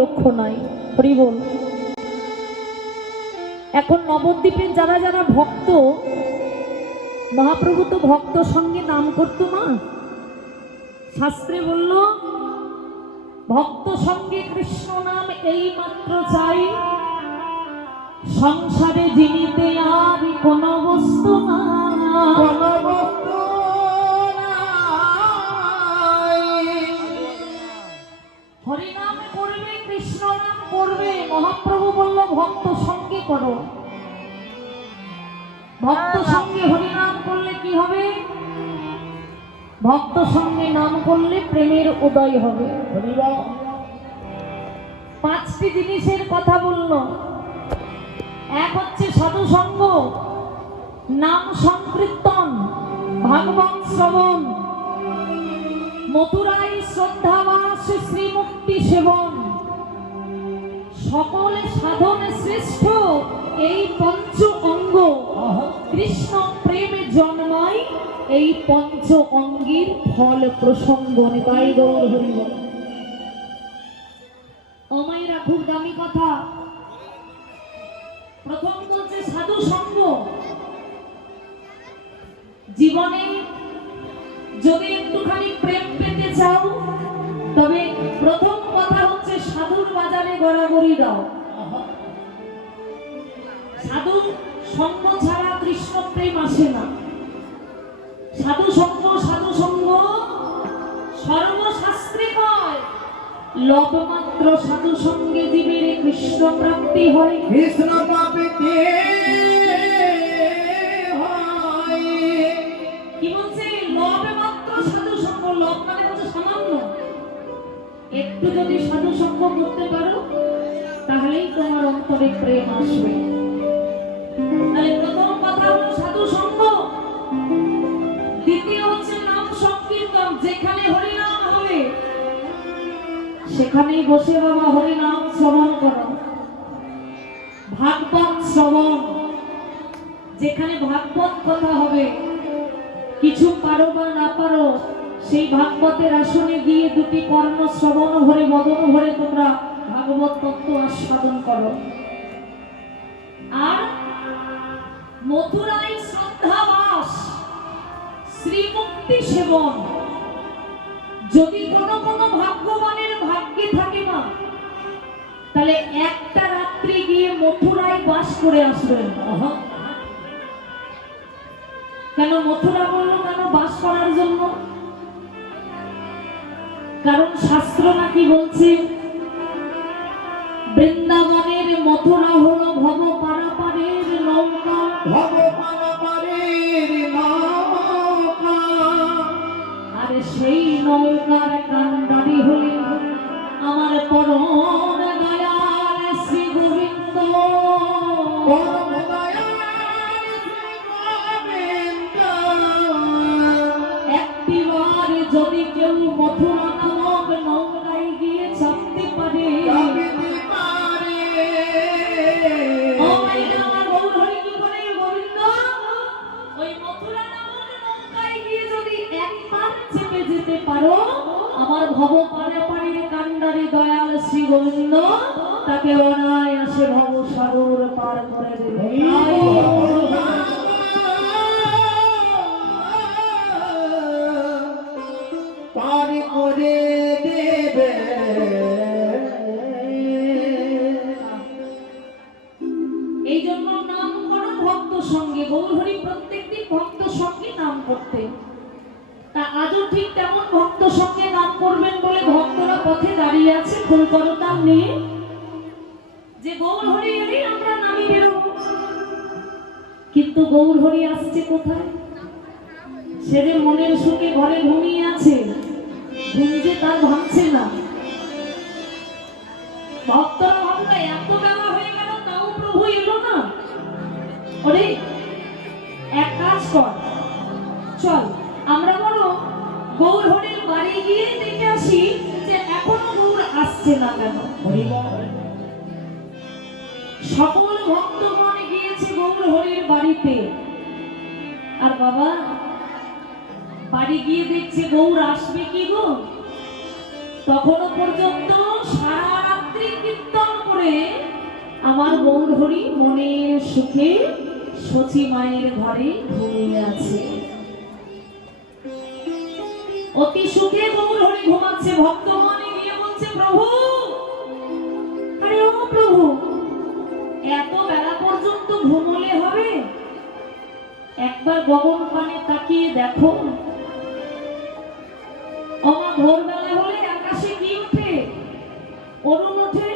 লক্ষ্য নাই। হরি বল। এখন নবদ্বীপের যারা যারা ভক্ত, মহাপ্রভু তো ভক্ত সঙ্গে নাম করতো না। শাস্ত্রে বলল ভক্ত সঙ্গে কৃষ্ণ নাম এই মাত্র চাই, সংসারে জিনিতে আর কোন বস্তু না। হরিনাম করবে, কৃষ্ণ নাম করবে। মহাপ্রভু বলল ভক্ত সঙ্গে করো। ভক্ত সঙ্গে হরিনাম করলে কি হবে? ভক্ত সঙ্গে নাম করলে প্রেমের উদয় হবে। পাঁচটি জিনিসের কথা বলল। এক হচ্ছে সাধু সঙ্গ, নাম সংকীর্তন, ভাগবত শ্রবণ, মথুরায় শ্রদ্ধাবাস, শ্রীমুক্তি সেবন। সকল সাধন শ্রেষ্ঠ এই পঞ্চ অঙ্গ, কৃষ্ণ প্রেমে জন্মায় এই পঞ্চ অঙ্গের ফল প্রসঙ্গ। তাই গৌর হরি বল। অমাইরা খুব দামি কথা। প্রথম বলছে সাধু সঙ্গ। জীবনে যদি একটুখানি প্রেম পেতে চাও, তবে প্রথম কথা হচ্ছে সাধুর বাজারে গড়াগড়ি দাও। সাধু সঙ্গ ছাড়া কৃষ্ণ প্রেম আসে না। সাধু সঙ্গ সর্বশাস্ত্রে কয়, লবমাত্র সাধু সঙ্গে জীবের কৃষ্ণ প্রাপ্তি হয়। কৃষ্ণ প্রাপ্তি হয় কি বলছে? লবমাত্র সাধু সঙ্গ। লব মানে হচ্ছে সামান্য। একটু যদি সাধু সঙ্গ করতে পারো, তাহলেই তোমার অন্তরে প্রেম আসবে। তাহলে প্রথম কথা হলো সাধু সঙ্গ। দ্বিতীয় হচ্ছে নাম সংকীর্তন। যেখানে হরিনাম হবে সেখানেই বসে বাবা হরিনাম শ্রবণ করো। ভাগবত শ্রবণ। যেখানে ভাগবত কথা হবে, কিছু পারো বা না পারো, সেই ভাগবতের আসনে গিয়ে দুটি কর্ণ শ্রবণ ভরে বদন ভরে তোমরা ভাগবত তত্ত্ব আস্বাদন করো। আর মথুরায় শ্রদ্ধাবাস, শ্রীমুক্তি সেবন। যদি কোনো ভাগ্যবানের ভাগ্যে থাকে না, তাহলে একটা রাত্রি গিয়ে মথুরায় বাস করে আসবেন। কেন মথুরা বললো? কেন বাস করার জন্য? কারণ শাস্ত্র নাকি বলছে বৃন্দাবনের মথুরা হলো ভব পারাপারের নৌকা। ভব পারাপারের নৌকা। আর সেই নৌকার কান্ডারি হলেন আমার পরম দয়াল শ্রী গোবিন্দ। একটিবার যদি কেউ মথুরা নামক নৌকায় গিয়ে চাপতে পারে, যেতে পারো, আমার ভব পারাপারের কান্ডারি দয়াল শ্রী গোবিন্দ তাকে অনায়াসে ভব সাগর পার করে দেবে। পার করে দেবে। এই জন্য নাম করো ভক্ত সঙ্গে। গৌর হরি প্রত্যেকদিন ভক্ত সঙ্গে নাম করতে। তা আজও ঠিক তেমন ভক্ত সঙ্গে নাম করবেন বলে ভক্তরা পথে দাঁড়িয়ে আছে ফুল করতাম নিয়ে, যে গৌর হরি হরি আমরা নামি বেরোবো। কিন্তু গৌর হরি আসছে কোথায়? সে যে মনের সুখে ঘরে ঘুমিয়ে আছে, ঘুম যে তার ভাঙছে না। ভক্তরা ভাবলো এত বেলা হয়ে গেল তাও প্রভু এলো না। ওরে এক কাজ কর, চল আমরা বড় গৌর হরির বাড়ি গিয়ে দেখে আসি যে এখনো গৌর আসছে না কেন। সকল ভক্তগণ গিয়েছে গৌর হরির বাড়িতে। আর বাবা বাড়ি গিয়ে দেখছে গৌর আসবে কি গো। তখনও পর্যন্ত সারা রাত্রি গৌরহরি মনের সুখে সচি মায়ের ঘরে ঘুমিয়ে আছে। অতি সুখে গৌরহরি ঘুমাচ্ছে। ভক্তগণ গিয়ে বলছে, প্রভু, আরে ও প্রভু, এত বেলা পর্যন্ত ঘুমোলে হবে? একবার গগন পানে তাকিয়ে দেখো। আমার ভোরবেলা হলে আকাশে কি ওঠে? অরুণ ওঠে।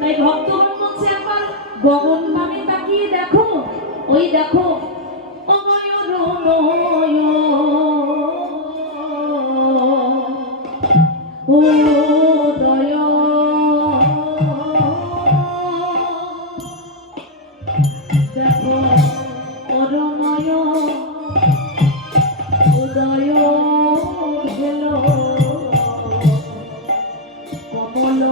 তাই ভক্তগণ বলছে, একবার গগন পানে তাকিয়ে দেখো। ওই দেখো, অময় অরুণয় উদয়, দেখো অরুণয় উদয় গেল কমল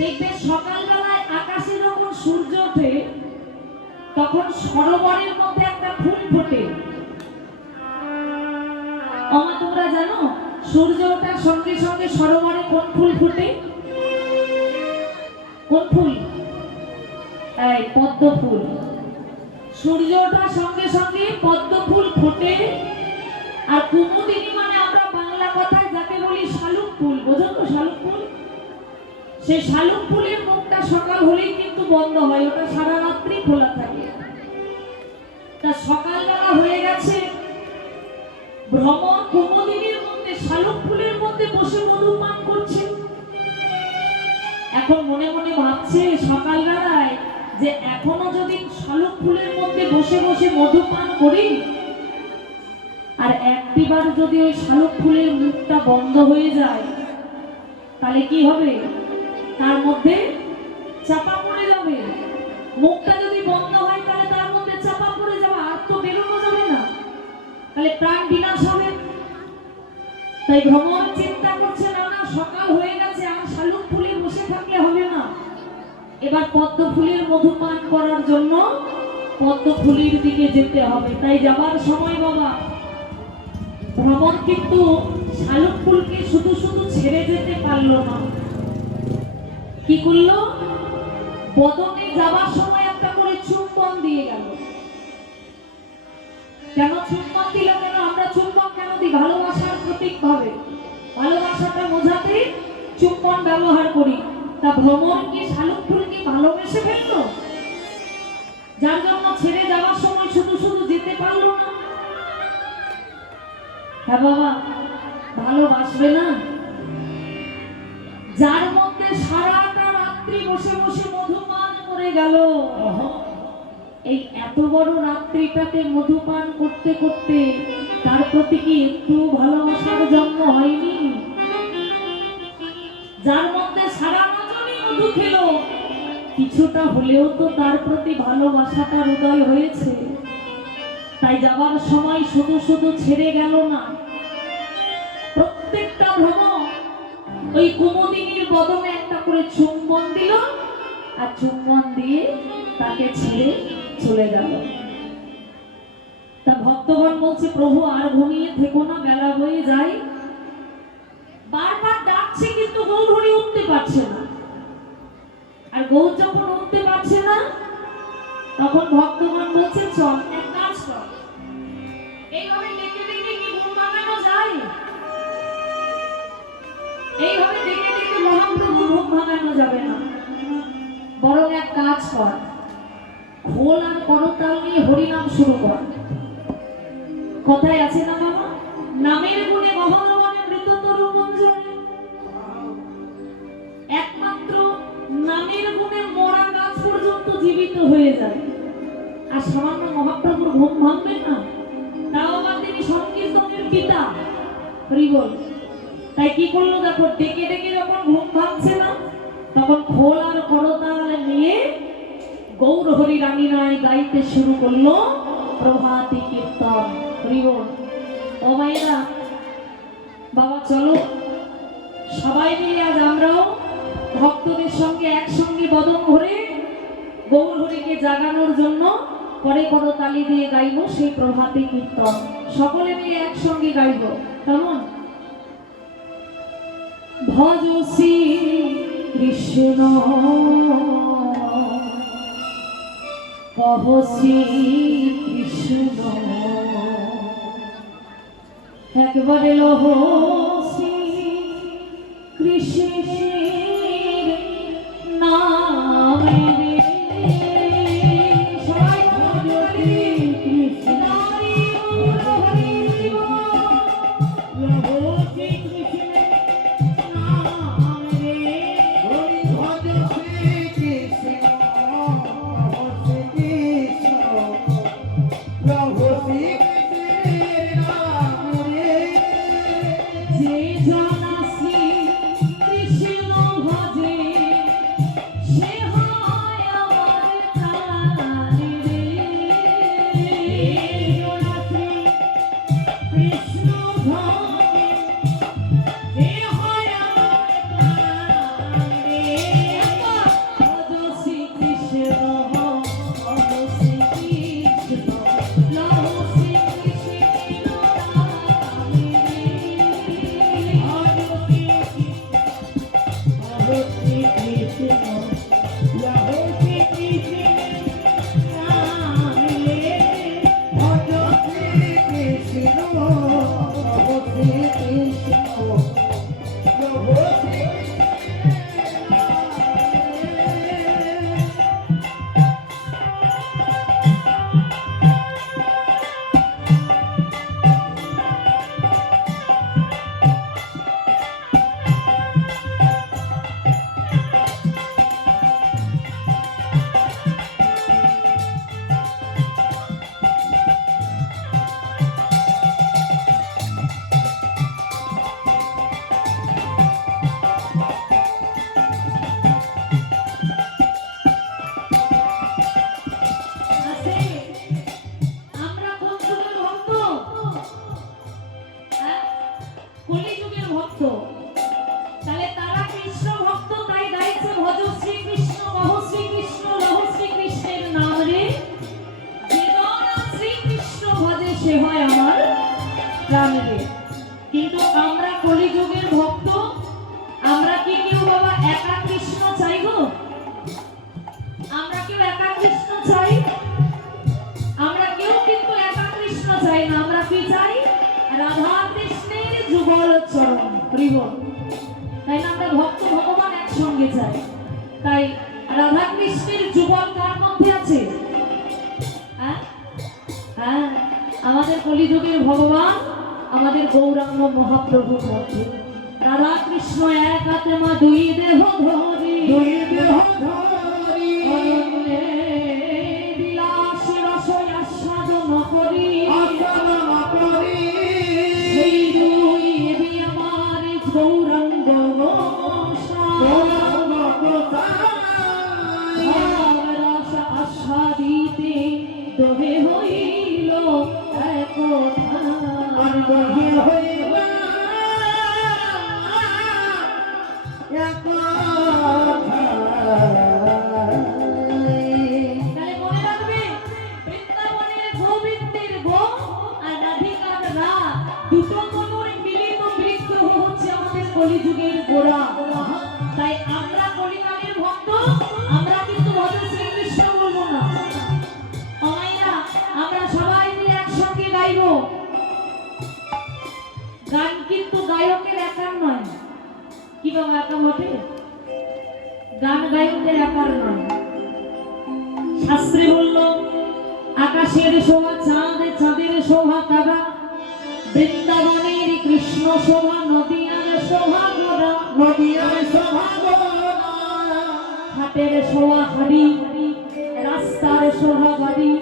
দেখবে সকালবেলায় আকাশে যখন সূর্য ওঠে তখন সরোবরের মধ্যে একটা ফুল ফোটে। ওমা তোমরা জানো সূর্য ওঠার সঙ্গে সঙ্গে সরোবরে কোন ফুল ফোটে? কোন ফুল? এই পদ্ম ফুল। সূর্য ওঠার সঙ্গে সঙ্গে পদ্ম ফুল ফোটে। আর কুমুদিনী মানে আমরা বাংলা কথায় যাকে বলি শালুক ফুল, বোঝো তো শালুক ফুল? সেই শালুক ফুলের মুখটা সকাল হলেই কিন্তু বন্ধ হয়, ওটা সারা রাত্রি খোলা থাকে। তা সকালবেলা হয়ে গেছে, ভ্রমণ কুমুদিনীর মধ্যে শালুক ফুলের মধ্যে বসে মধু পান করছে। এখন মনে মনে ভাবছে সকালবেলায় যে এখনো যদি শালুক ফুলের মধ্যে বসে বসে মধু পান করি আর একটিবার যদি ওই শালুক ফুলের মুখটা বন্ধ হয়ে যায় তাহলে কি হবে? তার মধ্যে চাপা পড়ে যাবে। মুখটা যদি বন্ধ হয় তাহলে তার মধ্যে চাপা পড়ে যাবে, আর তো বেরোনো যাবে না, তাহলে প্রাণ বিনাশ হবে। তাই ভ্রমণ চিন্তা করছে, না না সকাল হয়ে গেছে, আর শালুক ফুলে বসে থাকলে হবে না, এবার পদ্ম ফুলের মধু পান করার জন্য পদ্ম ফুলের দিকে যেতে হবে। তাই যাবার সময় বাবা ভ্রমণ কিন্তু শালুক ফুলকে শুধু শুধু ছেড়ে যেতে পারলো না, কি করলো, বদনে যাবার সময় একটা করে চুম্বন দিয়ে গেল। কেন চুম্বন দিল, কেন আমরা চুম্বন কেন দিই? ভালোবাসার প্রতীক ভাবে, ভালোবাসাটা বোঝাতে চুম্বন ব্যবহার করি। তা ভ্রমণ কি শালুক ফুলকে ভালোবেসে ফেললো, যার জন্য ছেড়ে যাওয়ার সময় শুধু শুধু যেতে পারলো না? হ্যাঁ বাবা, ভালোবাসবে না? যার মধ্যে সারাটা রাত্রি বসে বসে মধুপান করে গেল, এই এত বড় রাত্রিটাতে মধুপান করতে করতে তার প্রতি কি একটু ভালোবাসার জন্ম হয়নি? যার মধ্যে সারা রজনী মধু খেলো, কিছুটা হলেও তো তার প্রতি ভালোবাসাটার উদয় হয়েছে। তাই যাবার সময় শুধু শুধু ছেড়ে গেল না, প্রত্যেকটা ভ্রমণ ওই কুমুদিনীর বদনে একটা করে চুম্বন দিল, আর চুম্বন দিয়ে তাকে ছেড়ে চলে গেল। তা ভক্তগণ বলছে, প্রভু আর ঘুমিয়ে থেকো না, বেলা হয়ে যায়। বারবার ডাকছে কিন্তু গৌরহরি উঠতে পারছে না। আর গৌর যখন উঠতে পারছে না, তখন ভক্তগণ বলছে, চল এক কাজ কর, এইভাবে ডেকে ডেকে কি ঘুম ভাঙানো যায়? এইভাবে ডেকে ডেকে মহাপ্রভু ঘুম ভাঙানো যাবে না, বরং এক কাজ কর, খোল আর করতাল নিয়ে হরিনাম শুরু কর। কথায় আছে না বাবা, নামের গুণে মহানবনে মৃত তরু মঞ্জরে। একমাত্র নামের গুণে মরা গাছ পর্যন্ত জীবিত হয়ে যায়, আর সামান্য মহাপ্রভুর ঘুম ভাঙবে না? তাও আবার তিনি সংকীর্তনের পিতা, হরি বল। তাই কি করলো দেখো, ডেকে ডেকে যখন ঘুম ভাঙছে না, তখন খোল আর করতাল নিয়ে গৌর হরি রানীরায় গাইতে শুরু করলো প্রভাতী কীর্তন, হরি বল। ও মায়েরা, বাবা চলো সবাই মিলে আজ আমরাও ভক্তদের সঙ্গে একসঙ্গে বদন ভরে গৌর হরিকে জাগানোর জন্য পরে করতালি দিয়ে গাইব সেই প্রভাতী কীর্তন। সকলে মিলে একসঙ্গে গাইব, কেমন? ভজ শ্রী কৃষ্ণ কহ শ্রী কৃষ্ণ, একবারে লহ শ্রী কৃষ্ণের নামে রে। সবাই ভজ শ্রী কৃষ্ণ জীবন, তাই না? আমরা ভক্ত ভগবান একসঙ্গে চাই। তাই রাধা কৃষ্ণের যুগল কার মধ্যে আছে? হ্যাঁ হ্যাঁ, আমাদের কলিযুগের ভগবান আমাদের গৌরাঙ্গ মহাপ্রভুর মধ্যে। রাধা কৃষ্ণ এক আত্মা দুই দেহ ধরি, অনন্যে বিলাস রস আস্বাদন করি, সেই দুই দেবী আমার গৌরাঙ্গ রস আস্বাদিতে দহে হইল এক তাহলে মনে রাখবে, বৃন্দাবনের গোবিন্দের গো আর রাধিকার রা, দুটো তনুর মিলিত বিগ্রহ হচ্ছে আমাদের কলিযুগের গোড়া। তাই আমরা কলিকালের ভক্ত, আমরা কিন্তু ভজ শ্রীকৃষ্ণ বলবো না। অমাইরা, আমরা সবাই মিলে একসঙ্গে গাইবো। গান কিন্তু গায়কের একার নয়। কি বাবা একা বটে? গান গায়কদের একার নয়। শাস্ত্রে বলল, আকাশের শোভা চাঁদ, চাঁদের শোভা তারা, বৃন্দাবনের কৃষ্ণ শোভা, নদিয়ার শোভা গোরা, হাটের শোভা হাড়ি, রাস্তার শোভা বাড়ি,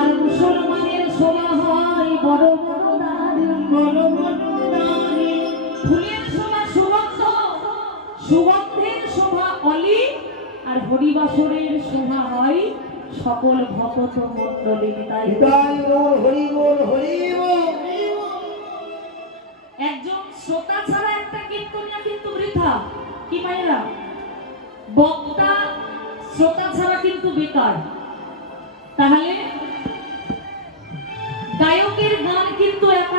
আর মুসলমানের শোভা হয় বড় বড় দাড়ি, ফুলের শোভা সুগন্ধ, সুগন্ধের শোভা অলি, আর হরিবাসরের শোভা হয় সকল ভক্ত মণ্ডলী। তাই একজন শ্রোতা ছাড়া একটা কীর্তনিয়া কিন্তু বৃথা। কি মায়েরা? বক্তা শ্রোতা ছাড়া কিন্তু বেকার। তাহলে গায়কের গান কিন্তু একা